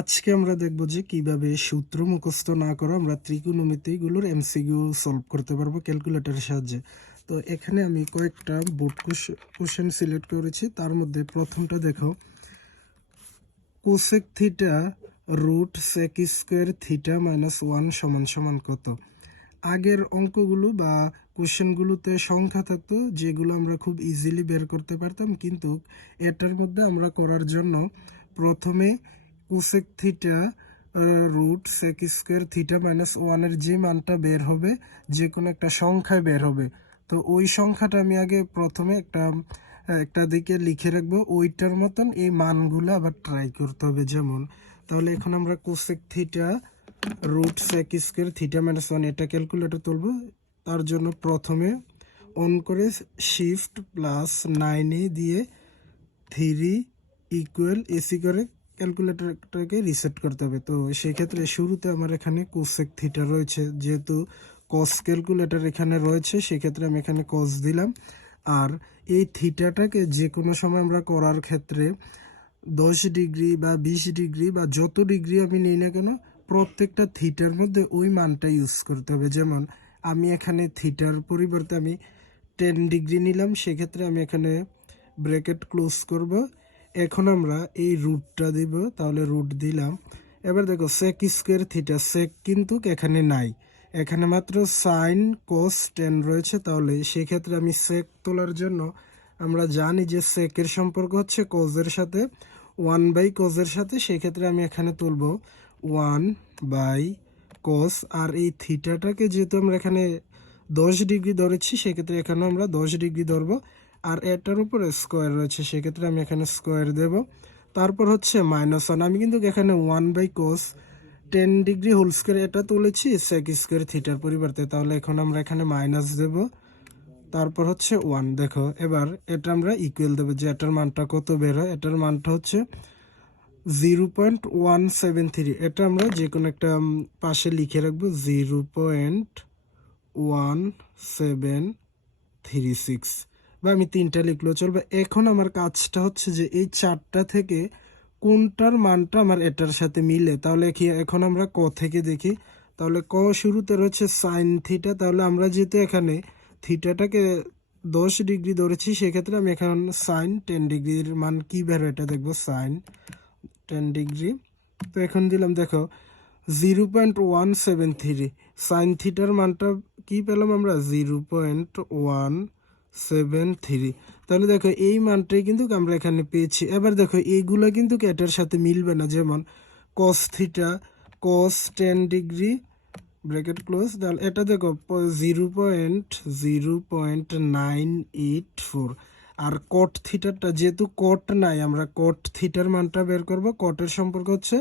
আজকে আমরা দেখব যে কিভাবে সূত্র মুখস্থ না করে আমরা ত্রিকোণমিতিগুলোর এমসিকিউ সলভ করতে পারবো ক্যালকুলেটরের সাহায্যে। তো এখানে আমি কয়েকটা বোর্ড কোশ্চেন সিলেক্ট করেছি। তার মধ্যে প্রথমটা দেখো, cosec theta root sec square theta minus 1 সমান সমান কত? আগের অঙ্কগুলো বা কোশ্চেনগুলোতে সংখ্যা থাকতো যেগুলো আমরা খুব ইজিলি বের করতে পারতাম, কিন্তু এটার মধ্যে আমরা করার জন্য প্রথমে cosec theta root sec square theta minus 1-এর যে মানটা বের হবে, যে কোনো একটা সংখ্যায় বের হবে। তো ওই সংখ্যাটা আমি আগে প্রথমে একটা দিকে লিখে রাখবো, ওইটার মতন এই মানগুলো আবার ট্রাই করতে হবে। যেমন তাহলে এখন আমরা cosec theta root sec square theta minus 1 এটা ক্যালকুলেটর তুলব। তার জন্য প্রথমে অন করে শিফট প্লাস 9 দিয়ে 3 ইকুয়াল এসি করে ক্যালকুলেটরটাকে রিসেট করতে হবে। তো সেই ক্ষেত্রে শুরুতে আমার এখানে কোসেক থিটা রয়েছে, যেহেতু কস ক্যালকুলেটর এখানে রয়েছে সেক্ষেত্রে আমি এখানে কস দিলাম। আর এই থিটাটাকে যে কোনো সময় আমরা করার ক্ষেত্রে 10 ডিগ্রি বা 20 ডিগ্রি বা যত ডিগ্রি আমি নিই না কেন, প্রত্যেকটা থিটার মধ্যে ওই মানটা ইউজ করতে হবে। যেমন আমি এখানে থিটার পরিবর্তে আমি 10 ডিগ্রি নিলাম, সেক্ষেত্রে আমি এখানে ব্র্যাকেট ক্লোজ করব। এখন আমরা এই রুটটা দিব, তাহলে রুট দিলাম। এবার দেখো সেক স্কোয়ার থিটা, সেক কিন্তু এখানে নাই, এখানে মাত্র সাইন কোস 10 রয়েছে। তাহলে সেক্ষেত্রে আমি সেক তোলার জন্য আমরা জানি যে সেকের সম্পর্ক হচ্ছে কোজের সাথে, 1/কোজের সাথে। সেক্ষেত্রে আমি এখানে তুলব 1/কোস। আর এই থিটাটাকে যেহেতু আমরা এখানে 10 ডিগ্রি ধরেছি, সেক্ষেত্রে এখানে আমরা 10 ডিগ্রি ধরবো। আর এটার উপরে স্কোয়ার রয়েছে, সেক্ষেত্রে আমি এখানে স্কোয়ার দেব। তারপর হচ্ছে -1, আমি কিন্তু এখানে 1/কোস 10 ডিগ্রি হোল স্কোয়ার এটা তুলেছি সেক স্কোয়ার থিটার পরিবর্তে। তাহলে এখন আমরা এখানে মাইনাস দেব, তারপর হচ্ছে 1। দেখো এবার এটা আমরা ইকুয়াল দেবো যে এটার মানটা কত বের হয়। এটার মানটা হচ্ছে 0.173। এটা আমরা যে কোনো একটা পাশে লিখে রাখবো, 0.1736, বা আমি 3টা লিখলেও চলবে। এখন আমার কাজটা হচ্ছে যে এই 4টা থেকে কোনটার মানটা আমার এটার সাথে মিলে। তাহলে কি এখন আমরা ক থেকে দেখি। তাহলে ক শুরুতে রয়েছে সাইন থিটা, তাহলে আমরা যেহেতু এখানে থিটাটাকে 10 ডিগ্রি ধরেছি, সেক্ষেত্রে আমি এখন সাইন 10 ডিগ্রির মান কি বের হয় এটা দেখবো, সাইন 10 ডিগ্রি। তো এখন দিলাম, দেখো 0.173, সাইন থিটার মানটা কি পেলাম আমরা, 0.173। তাহলে দেখো এই মানটাই কিন্তু আমরা এখানে পেয়েছি। এবার দেখো এইগুলা কিন্তু এটার সাথে মিলবে না। যেমন কস থিটা, কস 10 ডিগ্রি ব্র্যাকেট ক্লোজ, তাহলে এটা দেখো 0.984। আর কট থিটারটা যেহেতু কট নাই, আমরা কট থিটার মানটা বের করব। কটের সম্পর্ক হচ্ছে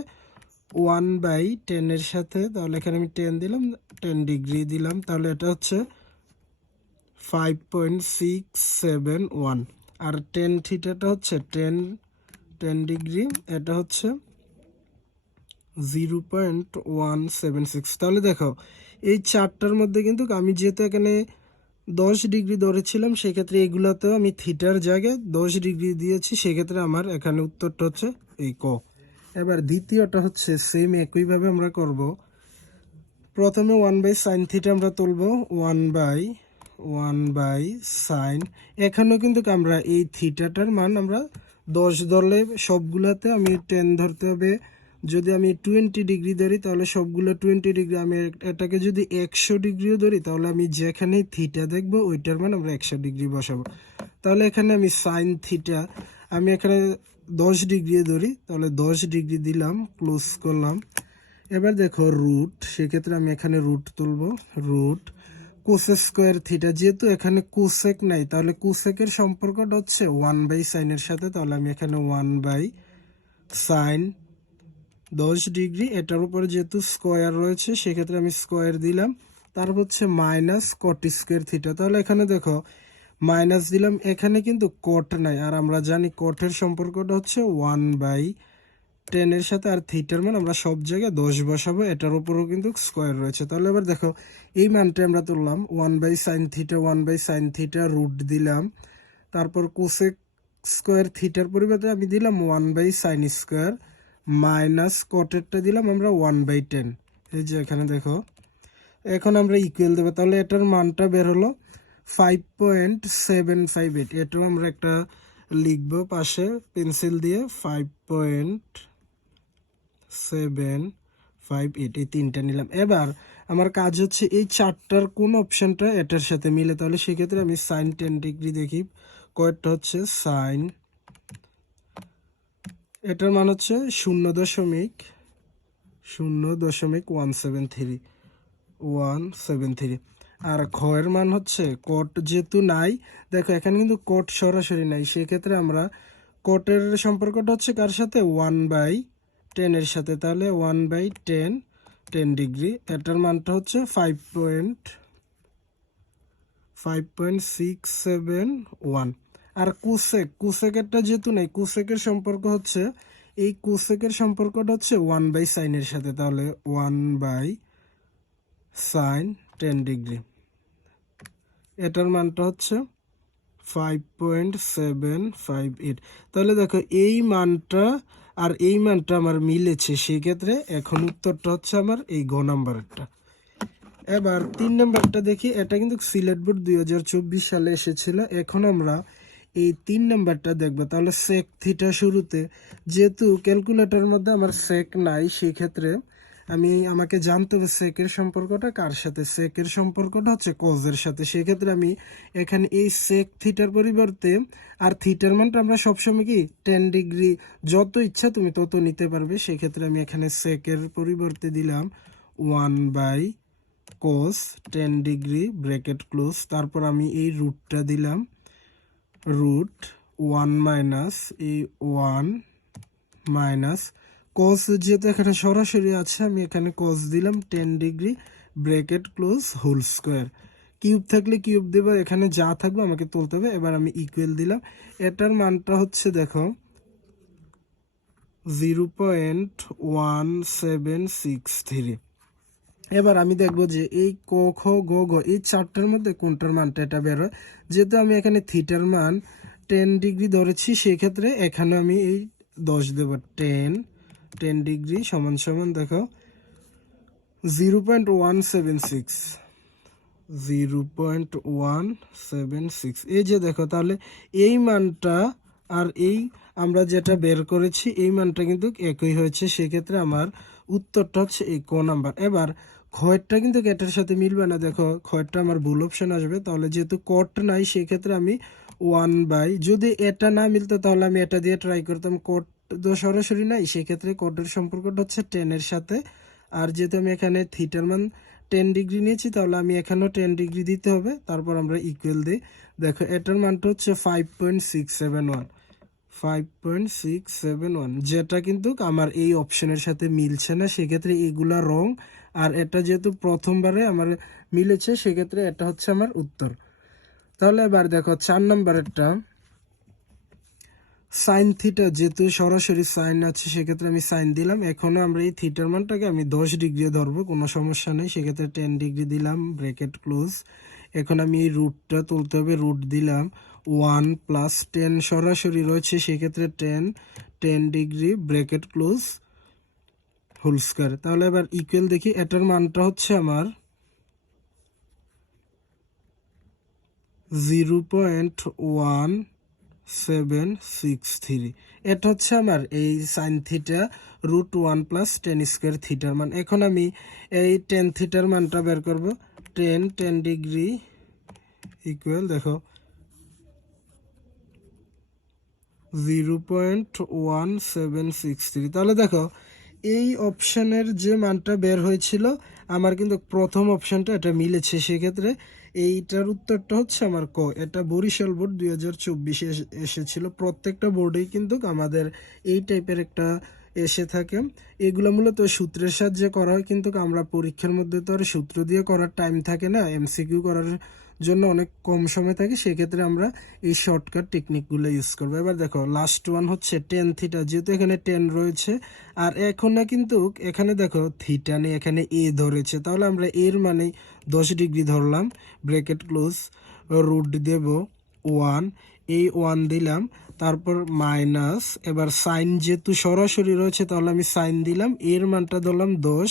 1/10 সাথে, তাহলে এখানে আমি 10 দিলাম, 10 ডিগ্রি দিলাম, তাহলে এটা হচ্ছে 5.671। আর 10 থিটাটা হচ্ছে 10 ডিগ্রি, এটা হচ্ছে 0.176। তাহলে দেখো এই 4টার মধ্যে কিন্তু আমি যেহেতু এখানে 10 ডিগ্রি ধরেছিলাম, সেক্ষেত্রে এগুলাতেও আমি থিটার জায়গায় 10 ডিগ্রি দিয়েছি, সেক্ষেত্রে আমার এখানে উত্তরটা হচ্ছে এই ক। এবার দ্বিতীয়টা হচ্ছে সেম একইভাবে আমরা করব। প্রথমে 1/সাইন থিটা আমরা তুলব, 1/সাইন। এখানেও কিন্তু আমরা এই থিটাটার মান আমরা 10 ধরলে সবগুলাতে আমি 10 ধরতে হবে। যদি আমি 20 ডিগ্রি ধরি তাহলে সবগুলো 20 ডিগ্রি। আমি এটাকে যদি 100 ডিগ্রিও ধরি, তাহলে আমি যেখানে থিটা দেখবো ওইটার মান আমরা 100 ডিগ্রি বসাবো। তাহলে এখানে আমি সাইন থিটা আমি এখানে 10 ডিগ্রি ধরি, তাহলে 10 ডিগ্রি দিলাম, ক্লোজ করলাম। এবার দেখো রুট, সেক্ষেত্রে আমি এখানে রুট তুলব, রুট কোসেক স্কোয়ার থিটা। যেহেতু এখানে কোসেক নাই, তাহলে কোসেকের সম্পর্কটা হচ্ছে 1/সাইনের সাথে। তাহলে আমি এখানে 1/সাইন 10 ডিগ্রি, এটার উপরে যেহেতু স্কোয়ার রয়েছে সেক্ষেত্রে আমি স্কোয়ার দিলাম। তারপর হচ্ছে মাইনাস কট স্কোয়ার থিটা। তাহলে এখানে দেখো মাইনাস দিলাম, এখানে কিন্তু কট নাই, আর আমরা জানি কটের সম্পর্কটা হচ্ছে 1/10 সাথে। আর থিটার মান আমরা সব জায়গায় 10 বসাবো, এটার উপরেও কিন্তু স্কোয়ার রয়েছে। তাহলে এবার দেখো এই মানটা আমরা তুললাম 1/সাইন থিটা, 1/সাইন থিটা রুট দিলাম। তারপর কোসেক স্কোয়ার থিটার পরিবর্তে আমি দিলাম 1/সাইন স্কোয়ার মাইনাস কটেরটা দিলাম আমরা 1/10। এই যে এখানে দেখো, এখন আমরা ইকুয়াল দেবো, তাহলে এটার মানটা বের হলো 5.758। এটাও আমরা একটা লিখবো পাশে পেন্সিল দিয়ে, 5.758, এই তিনটা নিলাম। এবার আমার কাজ হচ্ছে এই চারটার কোন অপশানটা এটার সাথে মিলে, তাহলে সেক্ষেত্রে আমি সাইন 10 ডিগ্রি দেখি কয়টা হচ্ছে সাইন, এটার মান হচ্ছে 0.173। আর ক্ষয়ের মান হচ্ছে কট, যেহেতু নাই দেখো এখানে কিন্তু কট সরাসরি নাই, সেক্ষেত্রে আমরা কটের সম্পর্কটা হচ্ছে কার সাথে 1/10 সাথে, তাহলে 1/10 10 ডিগ্রি, এটার মানটা হচ্ছে 5.671। আর কুসেকেরটা যেহেতু নেই, কুসেকের সম্পর্ক হচ্ছে এই কুসেকের সম্পর্কটা হচ্ছে 1/সাইনের সাথে, তাহলে 1/সাইন 10 ডিগ্রি, এটার মানটা হচ্ছে 5.758। তাহলে দেখো এই মানটা আর এই মানটা আমার মিলেছে, সেক্ষেত্রে এখন উত্তরটা হচ্ছে আমার এই গ নাম্বারটা। এবার 3 নাম্বারটা দেখি, এটা কিন্তু সিলেট বোর্ড 2024 সালে এসেছিল। এখন আমরা এই 3 নাম্বারটা দেখবো। তাহলে সেক থিটা শুরুতে, যেহেতু ক্যালকুলেটরের মধ্যে আমার সেক নাই, সেক্ষেত্রে আমাকে জানতে হবে সেকের সম্পর্কটা কার সাথে। সেকের সম্পর্কটা হচ্ছে কজের সাথে, সেক্ষেত্রে আমি এখানে এই সেক থিটার পরিবর্তে, আর থিটার মানটা আমরা সবসময় কি 10 ডিগ্রি, যত ইচ্ছা তুমি তত নিতে পারবে, সেক্ষেত্রে আমি এখানে সেকের পরিবর্তে দিলাম 1/cos 10 ডিগ্রি ব্র্যাকেট ক্লোজ, তারপর আমি এই রুটটা দিলাম রুট 1 মাইনাস এই 1 মাইনাস কস, যেহেতু এখানে সরাসরি আছে আমি এখানে কস দিলাম 10 degree bracket close whole square. Cube থাকলে কিউব দেবো, এখানে যা থাকবে আমাকে তুলতে হবে। এবার আমি ইকুয়াল দিলাম, এটার মানটা হচ্ছে দেখো 0.1763। এবার আমি দেখবো যে এই ক খ গ ঘ এই চারটার মধ্যে কোনটার মানটা এটা বের হয়। যেহেতু আমি এখানে থিটার মান 10 ডিগ্রি ধরেছি, সেক্ষেত্রে এখানে আমি এই 10 দেব, 10 ডিগ্রি সমান সমান দেখো 0.176। এই যে দেখো, তাহলে এই মানটা আর এই আমরা যেটা বের করেছি এই মানটা কিন্তু একই হয়েছে, সেক্ষেত্রে আমার উত্তরটা হচ্ছে এই ক নাম্বার। এবার ক্ষয়টা কিন্তু এটার সাথে মিলবে না, দেখো ক্ষয়টা আমার ভুল অপশন আসবে, তাহলে যেহেতু কট নাই সেক্ষেত্রে আমি 1/, যদি এটা না মিলতো তাহলে আমি এটা দিয়ে ট্রাই করতাম, কট তো সরাসরি নাই, সেক্ষেত্রে কটের সম্পর্কটা হচ্ছে 10 এর সাথে। আর যেহেতু আমি এখানে থিটার মান 10 ডিগ্রি নিয়েছি, তাহলে আমি এখানেও 10 ডিগ্রি দিতে হবে, তারপর আমরা ইকুয়াল দিই। দেখো এটার মানটা হচ্ছে 5.671, যেটা কিন্তু আমার এই অপশনের সাথে মিলছে না, সেক্ষেত্রে এগুলা রং। আর এটা যেহেতু প্রথমবারে আমার মিলেছে, সেক্ষেত্রে এটা হচ্ছে আমার উত্তর। তাহলে এবার দেখো 4 নম্বরেরটা, সাইন থিটা, যেহেতু সরাসরি সাইন আছে সেক্ষেত্রে আমি সাইন দিলাম। এখনও আমরা এই থিটার মানটাকে আমি 10 ডিগ্রি ধরবো, কোনো সমস্যা নেই, সেক্ষেত্রে 10 ডিগ্রি দিলাম ব্র্যাকেট ক্লোজ। এখন আমি এই রুটটা তুলতে হবে, রুট দিলাম 1 + 10 সরাসরি রয়েছে, সেক্ষেত্রে 10 degree bracket close whole square. তাহলে এবার ইকুয়াল দেখি, এটার মানটা হচ্ছে আমার 0.1763। এটা হচ্ছে আমার এই সাইন থিটা √1 + 10 স্কোয়ার থিটার মান। এখন আমি এই 10 থিটার মানটা বের করব, 10 ডিগ্রি ইকুয়াল দেখো 0.1763। তাহলে দেখো এই অপশানের যে মানটা বের হয়েছিল আমার কিন্তু প্রথম অপশানটা এটা মিলেছে, সেক্ষেত্রে এইটার উত্তরটা হচ্ছে আমার ক। এটা বরিশাল বোর্ড 2024 এসেছিল। প্রত্যেকটা বোর্ডেই কিন্তু আমাদের এই টাইপের একটা এসে থাকে। এগুলো মূলত সূত্রের সাহায্যে করা হয়, কিন্তু আমরা পরীক্ষার মধ্যে তো আর সূত্র দিয়ে করার টাইম থাকে না, এমসিকিউ করার জন্য অনেক কম সময় থাকে, সেক্ষেত্রে আমরা এই শর্টকাট টেকনিকগুলো ইউজ করবো। এবার দেখো লাস্ট ওয়ান হচ্ছে 10 থিটা, যেহেতু এখানে 10 রয়েছে আর এখন না কিন্তু এখানে দেখো থিটা নেই, এখানে এ ধরেছে, তাহলে আমরা এর মানে 10 ডিগ্রি ধরলাম ব্র্যাকেট ক্লোজ, রুট দেব 1। এই 1 দিলাম, তারপর মাইনাস, এবার সাইন যেহেতু সরাসরি রয়েছে তাহলে আমি সাইন দিলাম, এর মানটা ধরলাম 10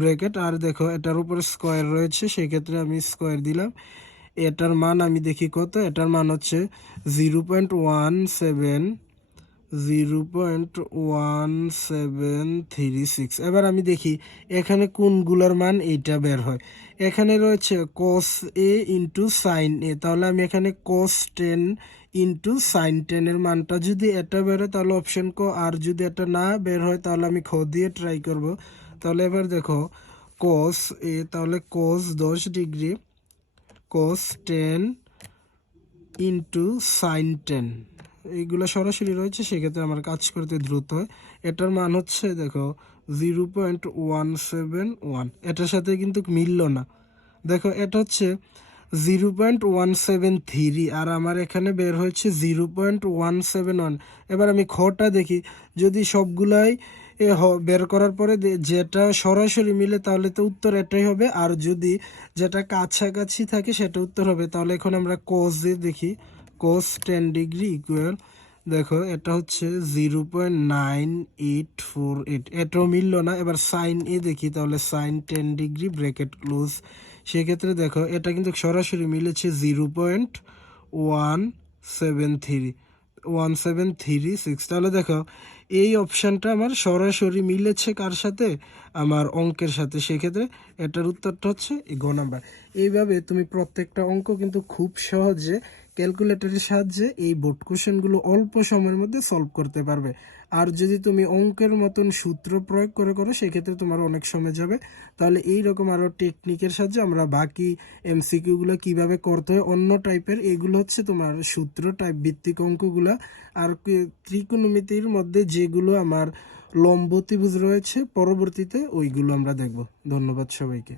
ব্র্যাকেট, আর দেখো এটার উপরে স্কোয়ার রয়েছে সেক্ষেত্রে আমি স্কোয়ার দিলাম। এটার মান আমি দেখি কত, এটার মান হচ্ছে 0.1736। এবার আমি দেখি এখানে কোনগুলোর মান এইটা বের হয়। এখানে রয়েছে cos a ইন্টু সাইন এ, তাহলে আমি এখানে cos 10 ইন্টু সাইন 10 এর মানটা যদি এটা বের হয় তাহলে অপশন ক, আর যদি এটা না বের হয় তাহলে আমি খ দিয়ে ট্রাই করব। তাহলে এবার দেখো cos a, তাহলে cos 10 degree cos 10 into sign 10, এইগুলো সরাসরি রয়েছে সেক্ষেত্রে আমার কাজ করতে দ্রুত হয়। এটার মান হচ্ছে দেখো 0.171, এটার সাথে কিন্তু মিলল না। দেখো এটা হচ্ছে 0.173 আর আমার এখানে বের হয়েছে 0.171। এবার আমি খটা দেখি, যদি সবগুলাই বের করার পরে যেটা সরাসরি মিলে তাহলে তো উত্তর এটাই হবে, আর যদি যেটা কাছাকাছি থাকে সেটা উত্তর হবে। তাহলে এখন আমরা cos দিয়ে দেখি, cos 10 ডিগ্রি ইকুয়াল, দেখো এটা হচ্ছে 0.9848, এটাও মিলল না। এবার সাইন এ দেখি, তাহলে সাইন 10 ডিগ্রি ব্র্যাকেট ক্লোজ, সেক্ষেত্রে দেখো এটা কিন্তু সরাসরি মিলেছে 0.1736। তাহলে দেখো এই অপশানটা আমার সরাসরি মিলেছে কার সাথে, আমার অঙ্কের সাথে, সেক্ষেত্রে এটার উত্তরটা হচ্ছে গ নাম্বার। এইভাবে তুমি প্রত্যেকটা অঙ্ক কিন্তু খুব সহজে ক্যালকুলেটরের সাহায্যে এই বোর্ড কোশ্চেনগুলো অল্প সময়ের মধ্যে সলভ করতে পারবে। আর যদি তুমি অঙ্কের মতন সূত্র প্রয়োগ করে করো সেক্ষেত্রে তোমার অনেক সময় যাবে। তাহলে এই রকম আরও টেকনিকের সাহায্যে আমরা বাকি এমসিকিউগুলো কিভাবে করতে হয় অন্য টাইপের, এগুলো হচ্ছে তোমার সূত্র টাইপ ভিত্তিক অঙ্কগুলো। আর ত্রিকোণমিতির মধ্যে যেগুলো আমার লম্ব ত্রিভুজ রয়েছে পরবর্তীতে ওইগুলো আমরা দেখব। ধন্যবাদ সবাইকে।